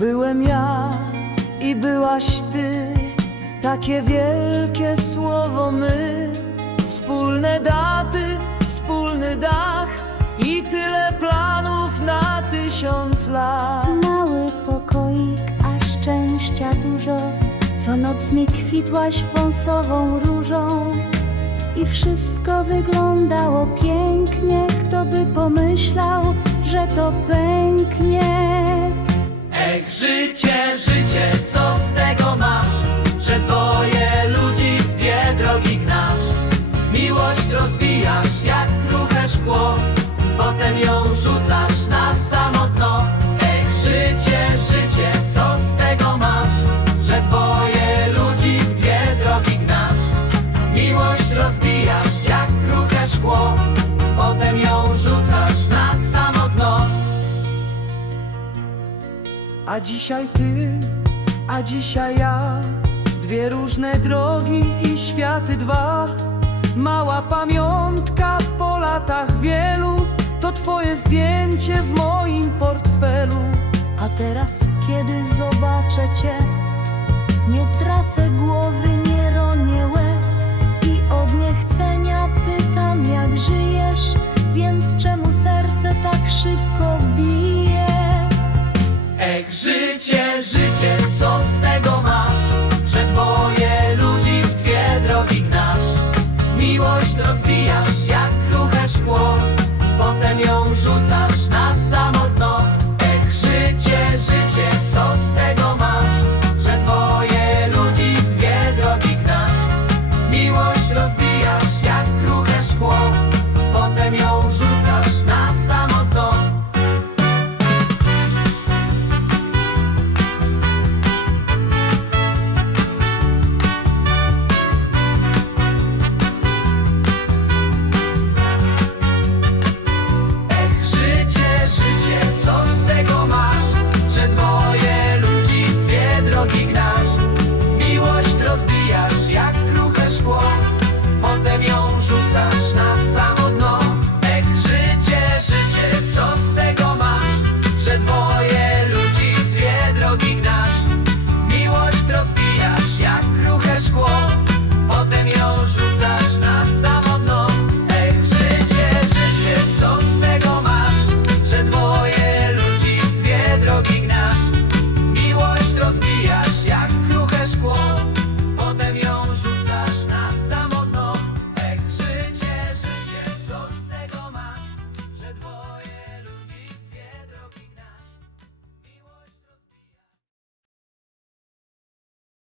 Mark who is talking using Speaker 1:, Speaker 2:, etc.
Speaker 1: Byłem ja i byłaś ty, takie wielkie słowo my. Wspólne daty, wspólny dach i tyle planów na tysiąc lat.
Speaker 2: Mały pokoik, a szczęścia dużo. Co noc mi kwitłaś wąsową różą. I wszystko wyglądało pięknie. Kto by pomyślał, że to pęknie?
Speaker 3: Szkło, potem ją rzucasz na samo dno.
Speaker 1: A dzisiaj ty, a dzisiaj ja Dwie różne drogi i światy dwa Mała pamiątka po latach wielu To twoje zdjęcie w moim portfelu
Speaker 2: A teraz, kiedy zobaczę cię, nie tracę głowy, nie ronię łez
Speaker 3: Rozbijasz jak kruche szkło, potem ją rzucasz